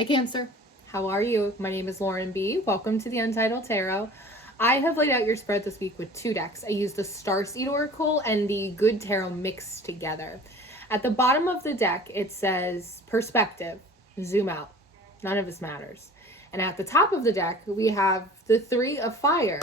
Hey Cancer, how are you? My name is Lauren B. Welcome to the Untitled Tarot. I have laid out your spread this week with two decks. I used the Starseed Oracle and the Good Tarot mixed together. At the bottom of the deck, it says perspective, zoom out. None of this matters. And at the top of the deck, we have the Three of Fire,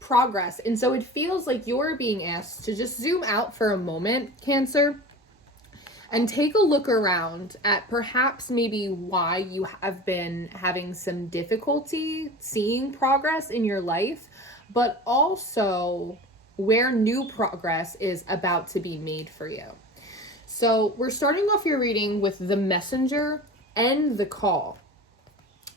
progress. And so it feels like you're being asked to just zoom out for a moment, Cancer, and take a look around at perhaps maybe why you have been having some difficulty seeing progress in your life, but also where new progress is about to be made for you. So we're starting off your reading with the Messenger and the Call.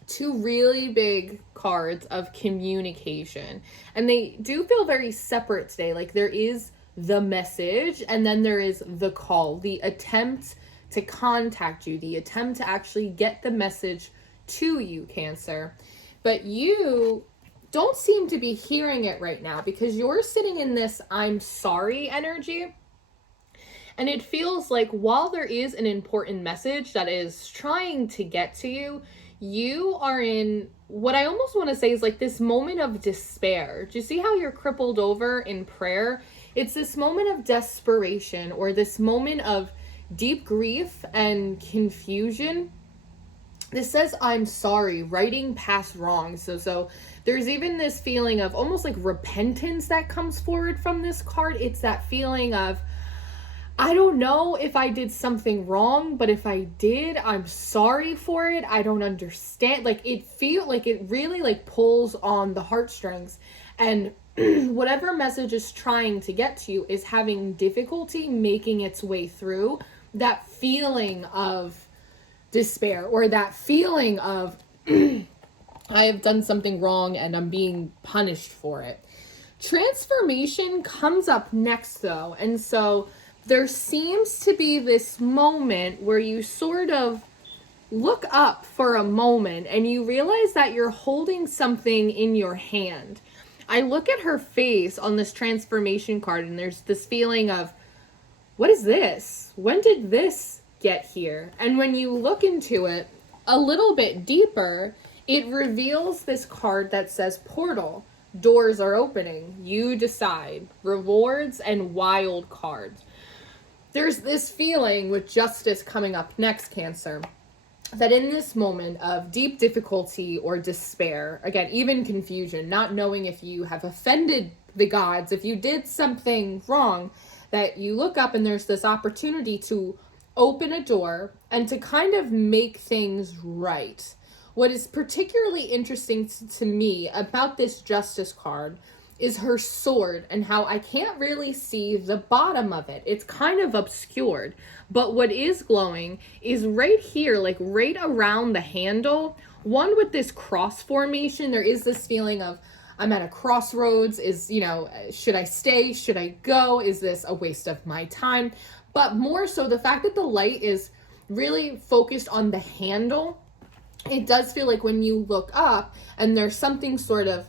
Two really big cards of communication. And they do feel very separate today. Like there is the message and then there is the call, the attempt to contact you, the attempt to actually get the message to you, Cancer. But you don't seem to be hearing it right now because you're sitting in this I'm sorry energy. And it feels like while there is an important message that is trying to get to you, you are in what I almost want to say is like this moment of despair. Do you see how you're crippled over in prayer? It's this moment of desperation or this moment of deep grief and confusion. This says, I'm sorry, righting past wrongs. So there's even this feeling of almost like repentance that comes forward from this card. It's that feeling of, I don't know if I did something wrong, but if I did, I'm sorry for it. I don't understand. Like it really like pulls on the heartstrings, and whatever message is trying to get to you is having difficulty making its way through that feeling of despair or that feeling of I have done something wrong and I'm being punished for it. Transformation comes up next though, and so there seems to be this moment where you sort of look up for a moment and you realize that you're holding something in your hand. I look at her face on this transformation card and there's this feeling of, what is this? When did this get here? And when you look into it a little bit deeper, it reveals this card that says portal. Doors are opening. You decide. Rewards and wild cards. There's this feeling with justice coming up next, Cancer, that in this moment of deep difficulty or despair, again, even confusion, not knowing if you have offended the gods, if you did something wrong, that you look up and there's this opportunity to open a door and to kind of make things right. What is particularly interesting to me about this justice card is her sword and how I can't really see the bottom of it. It's kind of obscured, but what is glowing is right here, like right around the handle, one with this cross formation. There is this feeling of I'm at a crossroads. Should I stay? Should I go? Is this a waste of my time? But more so the fact that the light is really focused on the handle, it does feel like when you look up and there's something sort of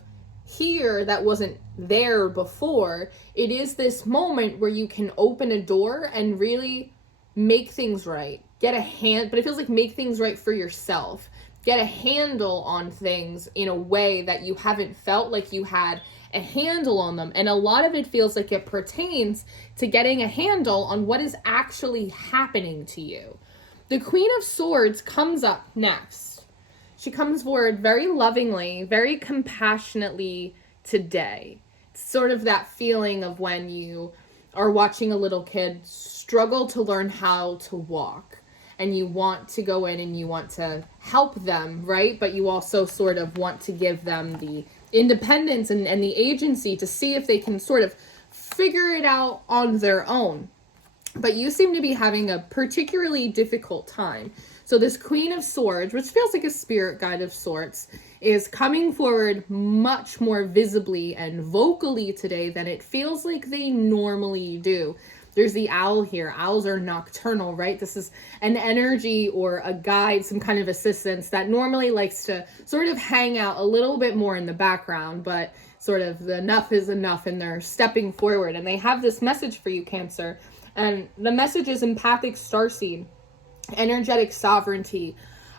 here that wasn't there before, it is this moment where you can open a door and really make things right. But it feels like make things right for yourself. Get a handle on things in a way that you haven't felt like you had a handle on them. And a lot of it feels like it pertains to getting a handle on what is actually happening to you. The Queen of Swords comes up next. She comes forward very lovingly, very compassionately today. It's sort of that feeling of when you are watching a little kid struggle to learn how to walk and you want to go in and you want to help them, right? But you also sort of want to give them the independence and the agency to see if they can sort of figure it out on their own. But you seem to be having a particularly difficult time. So this Queen of Swords, which feels like a spirit guide of sorts, is coming forward much more visibly and vocally today than it feels like they normally do. There's the owl here. Owls are nocturnal, right? This is an energy or a guide, some kind of assistance that normally likes to sort of hang out a little bit more in the background, but sort of the enough is enough and they're stepping forward. And they have this message for you, Cancer. And the message is empathic starseed, energetic sovereignty,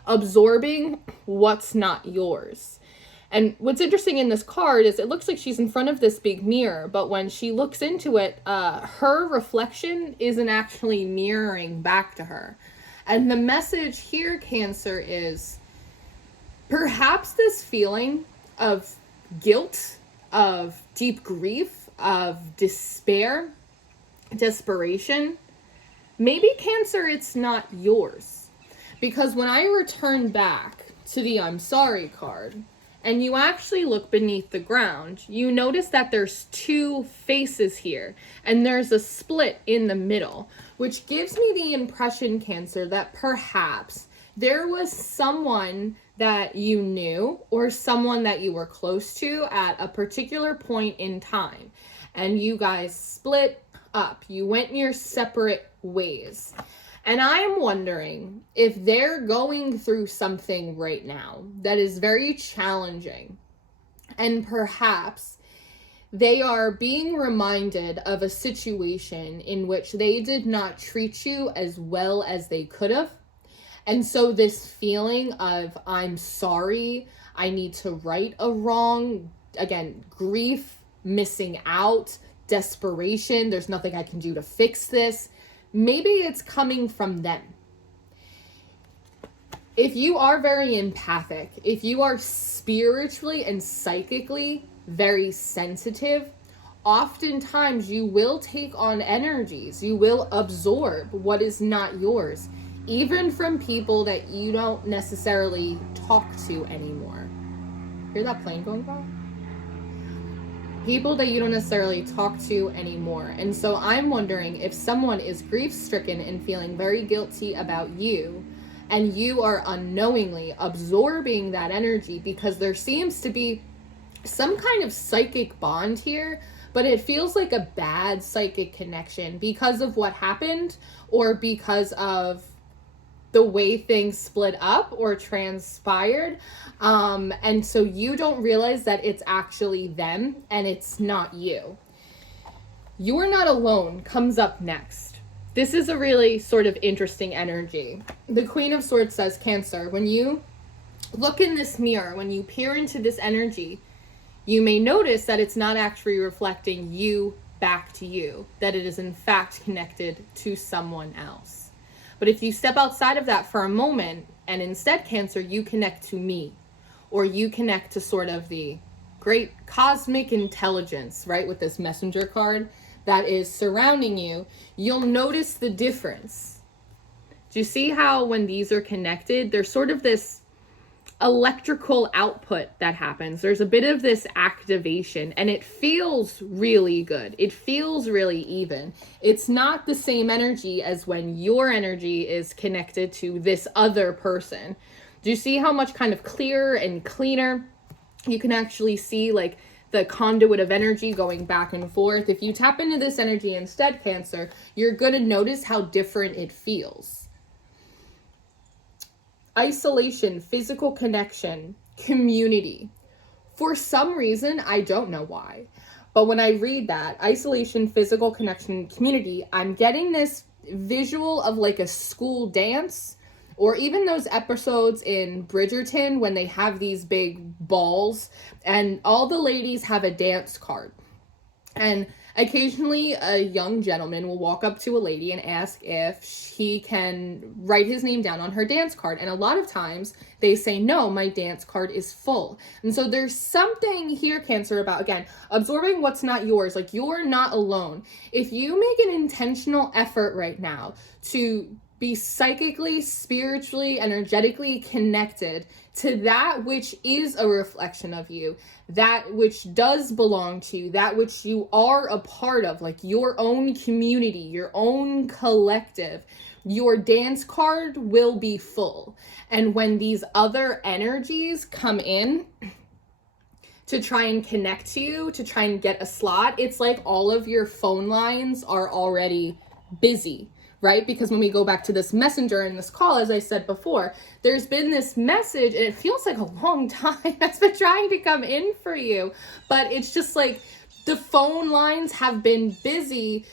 absorbing what's not yours. And what's interesting in this card is it looks like she's in front of this big mirror, but when she looks into it, her reflection isn't actually mirroring back to her. And the message here, Cancer, is perhaps this feeling of guilt, of deep grief, of despair, desperation. Maybe, Cancer, it's not yours. Because when I return back to the I'm sorry card, and you actually look beneath the ground, you notice that there's two faces here, and there's a split in the middle, which gives me the impression, Cancer, that perhaps there was someone that you knew or someone that you were close to at a particular point in time, and you guys split up. You went your separate ways. And I'm wondering if they're going through something right now that is very challenging. And perhaps they are being reminded of a situation in which they did not treat you as well as they could have. And so this feeling of, I'm sorry, I need to right a wrong, again, grief, missing out, desperation, there's nothing I can do to fix this. Maybe it's coming from them. If you are very empathic, if you are spiritually and psychically very sensitive, oftentimes you will take on energies. You will absorb what is not yours, even from people that you don't necessarily talk to anymore. Hear that plane going by? People that you don't necessarily talk to anymore. And so I'm wondering if someone is grief-stricken and feeling very guilty about you, and you are unknowingly absorbing that energy because there seems to be some kind of psychic bond here, but it feels like a bad psychic connection because of what happened or because of the way things split up or transpired. And so you don't realize that it's actually them and it's not you. You're not alone comes up next. This is a really sort of interesting energy. The Queen of Swords says, Cancer, when you look in this mirror, when you peer into this energy, you may notice that it's not actually reflecting you back to you, that it is in fact connected to someone else. But if you step outside of that for a moment, and instead, Cancer, you connect to me, or you connect to sort of the great cosmic intelligence, right, with this messenger card that is surrounding you, you'll notice the difference. Do you see how when these are connected, there's sort of this electrical output that happens? There's a bit of this activation, and it feels really good. It feels really even. It's not the same energy as when your energy is connected to this other person. Do you see how much kind of clearer and cleaner you can actually see, like, the conduit of energy going back and forth? If you tap into this energy instead, Cancer, you're going to notice how different it feels. Isolation, physical connection, community. For some reason, I don't know why, but when I read that, isolation, physical connection, community, I'm getting this visual of like a school dance, or even those episodes in Bridgerton when they have these big balls and all the ladies have a dance card. And occasionally a young gentleman will walk up to a lady and ask if he can write his name down on her dance card. And a lot of times they say, no, my dance card is full. And so there's something here, Cancer, about, again, absorbing what's not yours. Like, you're not alone. If you make an intentional effort right now to be psychically, spiritually, energetically connected to that which is a reflection of you, that which does belong to you, that which you are a part of, like your own community, your own collective, your dance card will be full. And when these other energies come in to try and connect to you, to try and get a slot, it's like all of your phone lines are already busy. Right? Because when we go back to this messenger in this call, as I said before, there's been this message, and it feels like a long time that's been trying to come in for you. But it's just like the phone lines have been busy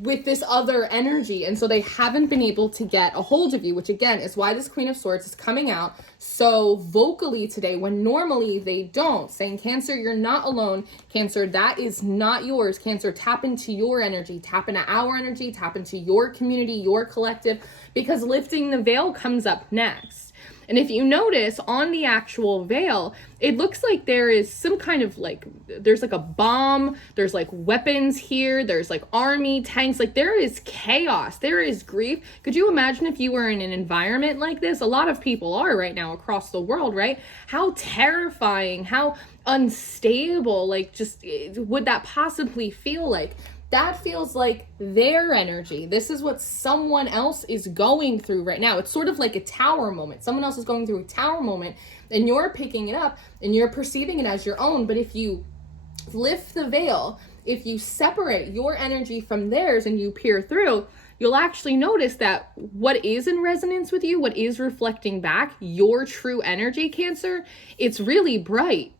with this other energy, and so they haven't been able to get a hold of you, which again is why this Queen of Swords is coming out so vocally today when normally they don't, saying, Cancer, you're not alone. Cancer, that is not yours. Cancer, tap into your energy, tap into our energy, tap into your community, your collective, because lifting the veil comes up next. And if you notice on the actual veil, it looks like there is some kind of like, there's like a bomb, there's like weapons here, there's like army, tanks, like there is chaos, there is grief. Could you imagine if you were in an environment like this? A lot of people are right now across the world, right? How terrifying, how unstable, like just would that possibly feel like? That feels like their energy. This is what someone else is going through right now. It's sort of like a tower moment. Someone else is going through a tower moment and you're picking it up and you're perceiving it as your own. But if you lift the veil, if you separate your energy from theirs and you peer through, you'll actually notice that what is in resonance with you, what is reflecting back your true energy, Cancer, it's really bright.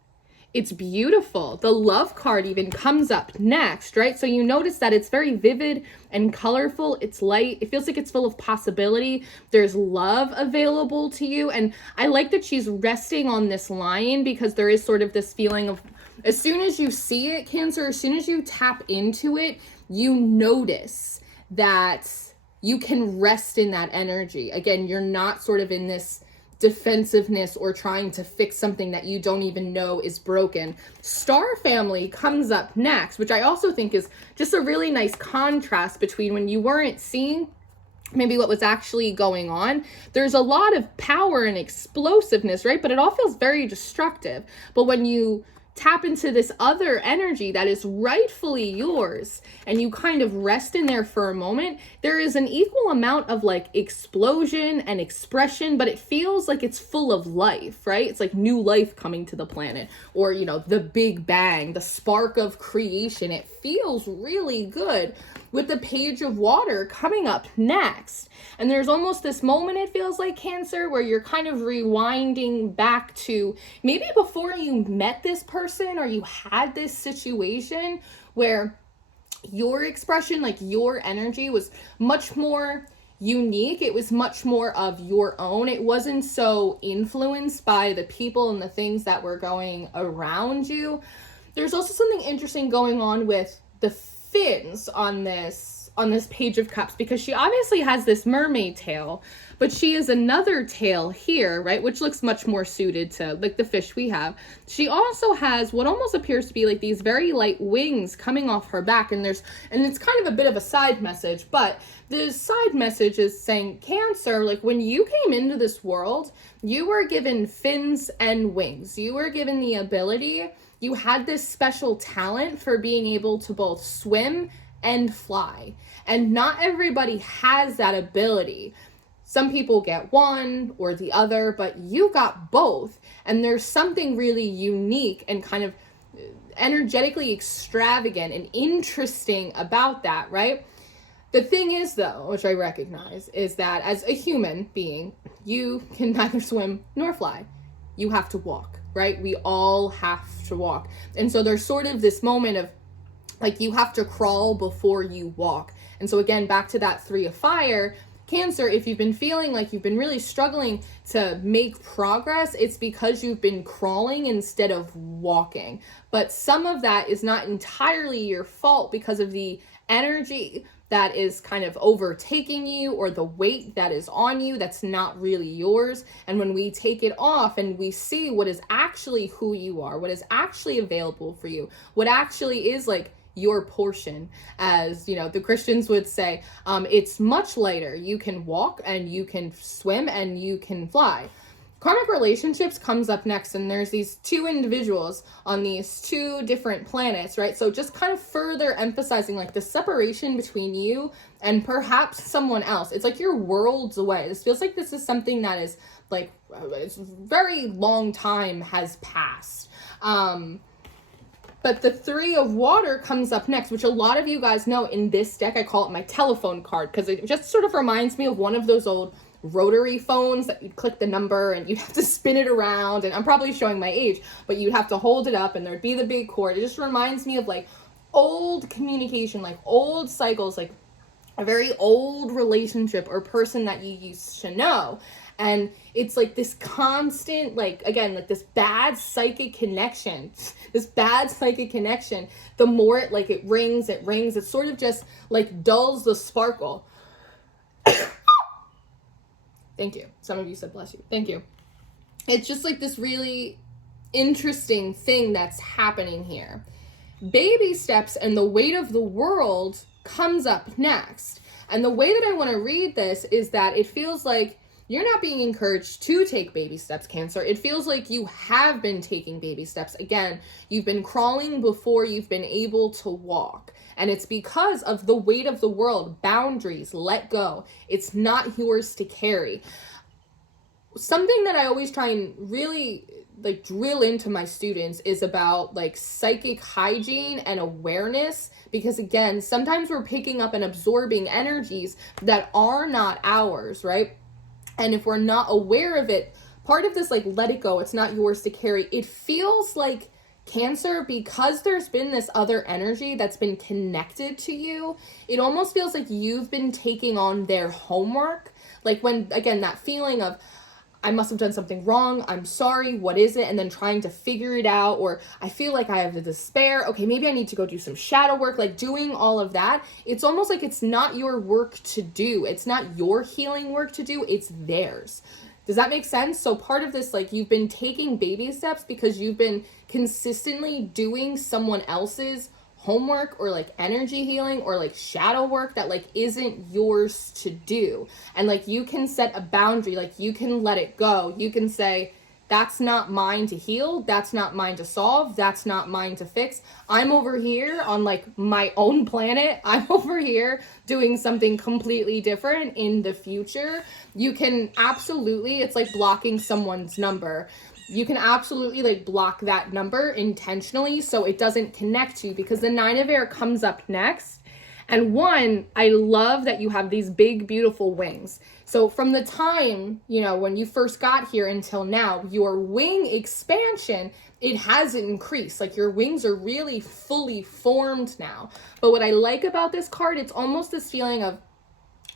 It's beautiful. The love card even comes up next, right? So you notice that it's very vivid and colorful. It's light. It feels like it's full of possibility. There's love available to you. And I like that she's resting on this lion because there is sort of this feeling of, as soon as you see it, Cancer, as soon as you tap into it, you notice that you can rest in that energy. Again, you're not sort of in this defensiveness or trying to fix something that you don't even know is broken. Star family comes up next, which I also think is just a really nice contrast between when you weren't seeing maybe what was actually going on. There's a lot of power and explosiveness, right? But it all feels very destructive. But when you tap into this other energy that is rightfully yours and you kind of rest in there for a moment, there is an equal amount of like explosion and expression, but it feels like it's full of life, right? It's like new life coming to the planet, or, you know, the big bang, the spark of creation. It feels really good with the Page of Water coming up next. And there's almost this moment, it feels like, Cancer, where you're kind of rewinding back to maybe before you met this person or you had this situation where your expression, like your energy, was much more unique. It was much more of your own. It wasn't so influenced by the people and the things that were going around you. There's also something interesting going on with the fins on this Page of Cups, because she obviously has this mermaid tail, but she has another tail here, right, which looks much more suited to like the fish we have. She also has what almost appears to be like these very light wings coming off her back, and it's kind of a bit of a side message, but the side message is saying, Cancer, like when you came into this world, you were given fins and wings. You were given the ability, you had this special talent for being able to both swim and fly. And not everybody has that ability. Some people get one or the other, but you got both. And there's something really unique and kind of energetically extravagant and interesting about that, right? The thing is, though, which I recognize, is that as a human being, you can neither swim nor fly. You have to walk, right? We all have to walk. And so there's sort of this moment of like you have to crawl before you walk. And so again, back to that 3 of Fire, Cancer, if you've been feeling like you've been really struggling to make progress, it's because you've been crawling instead of walking. But some of that is not entirely your fault because of the energy that is kind of overtaking you, or the weight that is on you that's not really yours. And when we take it off and we see what is actually who you are, what is actually available for you, what actually is like your portion, as you know, the Christians would say, it's much lighter. You can walk and you can swim and you can fly. Karmic relationships comes up next, and there's these 2 individuals on these 2 different planets, right? So just kind of further emphasizing like the separation between you and perhaps someone else. It's like you're worlds away. This feels like this is something that is like it's very long time has passed. But the 3 of Water comes up next, which a lot of you guys know in this deck, I call it my telephone card, because it just sort of reminds me of one of those old rotary phones that you'd click the number and you'd have to spin it around. And I'm probably showing my age, but you'd have to hold it up and there'd be the big cord. It just reminds me of like old communication, like old cycles, like a very old relationship or person that you used to know. And it's like this constant, like, again, like this bad psychic connection, the more it rings, it sort of just like dulls the sparkle. Thank you. Some of you said bless you. Thank you. It's just like this really interesting thing that's happening here. Baby steps and the weight of the world comes up next. And the way that I want to read this is that it feels like you're not being encouraged to take baby steps, Cancer. It feels like you have been taking baby steps. Again, you've been crawling before you've been able to walk. And it's because of the weight of the world. Boundaries, let go. It's not yours to carry. Something that I always try and really like drill into my students is about like psychic hygiene and awareness, because again, sometimes we're picking up and absorbing energies that are not ours, right? And if we're not aware of it, part of this, like, let it go, it's not yours to carry, it feels like, Cancer, because there's been this other energy that's been connected to you, it almost feels like you've been taking on their homework. Like when, again, that feeling of, I must have done something wrong, I'm sorry, what is it? And then trying to figure it out, or I feel like I have the despair, okay, maybe I need to go do some shadow work, like doing all of that. It's almost like it's not your work to do. It's not your healing work to do, it's theirs. Does that make sense? So part of this, like, you've been taking baby steps because you've been consistently doing someone else's homework or like energy healing or like shadow work that like isn't yours to do. And like you can set a boundary, like you can let it go. You can say, that's not mine to heal, that's not mine to solve, that's not mine to fix. I'm over here on like my own planet. I'm over here doing something completely different in the future. You can absolutely, it's like blocking someone's number. You can absolutely like block that number intentionally so it doesn't connect to you, because the 9 of air comes up next. And one, I love that you have these big, beautiful wings. So from the time, when you first got here until now, your wing expansion, it has increased. Like your wings are really fully formed now. But what I like about this card, it's almost this feeling of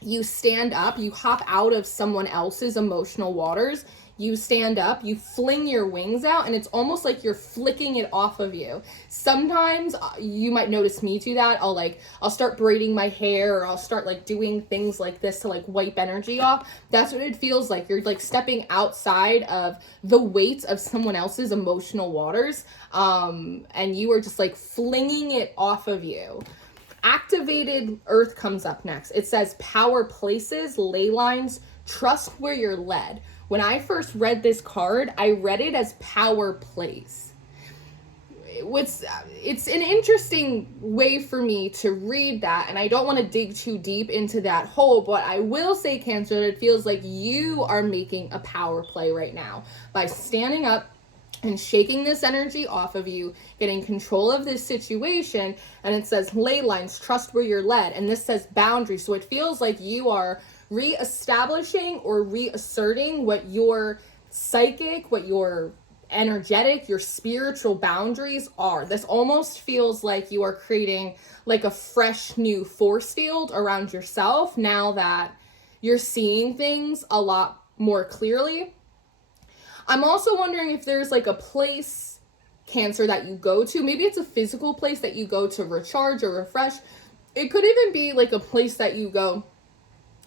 you stand up, you hop out of someone else's emotional waters, you stand up, you fling your wings out, and it's almost like you're flicking it off of you. Sometimes you might notice me do that. I'll start braiding my hair, or I'll start like doing things like this to like wipe energy off. That's what it feels like. You're like stepping outside of the weight of someone else's emotional waters, and you are just like flinging it off of you. Activated Earth comes up next. It says power places, ley lines, trust where you're led. When I first read this card, I read it as power place. It's an interesting way for me to read that, and I don't want to dig too deep into that hole, but I will say, Cancer, that it feels like you are making a power play right now by standing up and shaking this energy off of you, getting control of this situation. And it says ley lines, trust where you're led, and this says boundaries. So it feels like you are reestablishing or reasserting what your psychic, what your energetic, your spiritual boundaries are. This almost feels like you are creating like a fresh new force field around yourself now that you're seeing things a lot more clearly. I'm also wondering if there's like a place, Cancer, that you go to. Maybe it's a physical place that you go to recharge or refresh. It could even be like a place that you go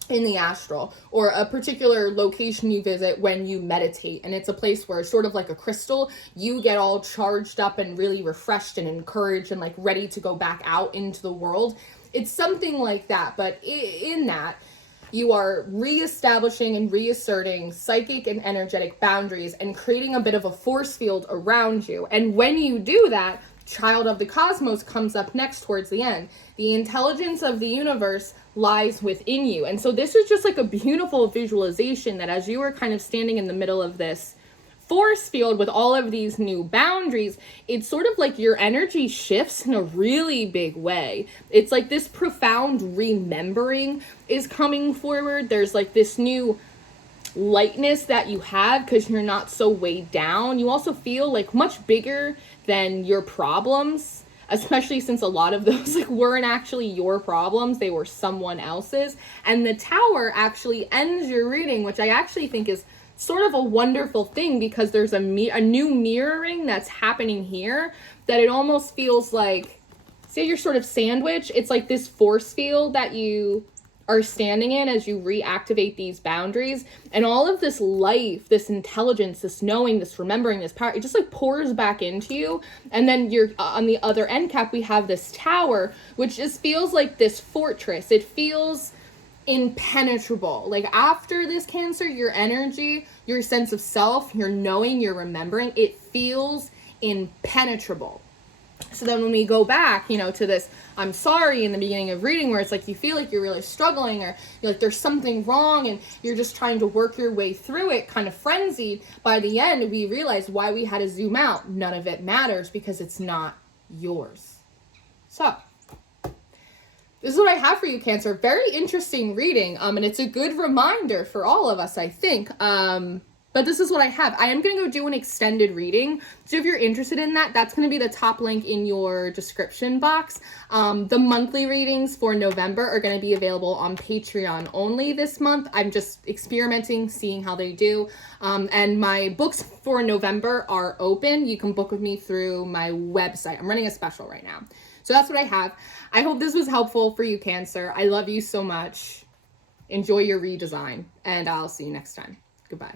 in the astral, or a particular location you visit when you meditate, and it's a place where it's sort of like a crystal, you get all charged up and really refreshed and encouraged and like ready to go back out into the world. It's something like that, but in that you are reestablishing and reasserting psychic and energetic boundaries and creating a bit of a force field around you. And when you do that, Child of the Cosmos comes up next towards the end. The intelligence of the universe lies within you. And so this is just like a beautiful visualization that as you are kind of standing in the middle of this force field with all of these new boundaries, it's sort of like your energy shifts in a really big way. It's like this profound remembering is coming forward. There's like this new lightness that you have because you're not so weighed down. You also feel like much bigger than your problems. especially since a lot of those like weren't actually your problems, they were someone else's. And the Tower actually ends your reading, which I actually think is sort of a wonderful thing, because there's a new mirroring that's happening here, that it almost feels like, say you're sort of sandwiched, it's like this force field that you are standing in as you reactivate these boundaries, and all of this life, this intelligence, this knowing, this remembering, this power, it just like pours back into you. And then you're on the other end cap, we have this Tower, which just feels like this fortress. It feels impenetrable. Like after this Cancer, your energy, your sense of self, your knowing, your remembering, it feels impenetrable. So then when we go back, you know, to this I'm sorry in the beginning of reading, where it's like you feel like you're really struggling, or you're like there's something wrong and you're just trying to work your way through it, kind of frenzied, by the end we realize why we had to zoom out. None of it matters because it's not yours. So this is what I have for you, Cancer. Very interesting reading, and it's a good reminder for all of us, I think. But this is what I have. I am going to go do an extended reading. So if you're interested in that, that's going to be the top link in your description box. The monthly readings for November are going to be available on Patreon only this month. I'm just experimenting, seeing how they do. And my books for November are open. You can book with me through my website. I'm running a special right now. So that's what I have. I hope this was helpful for you, Cancer. I love you so much. Enjoy your redesign, and I'll see you next time. Goodbye.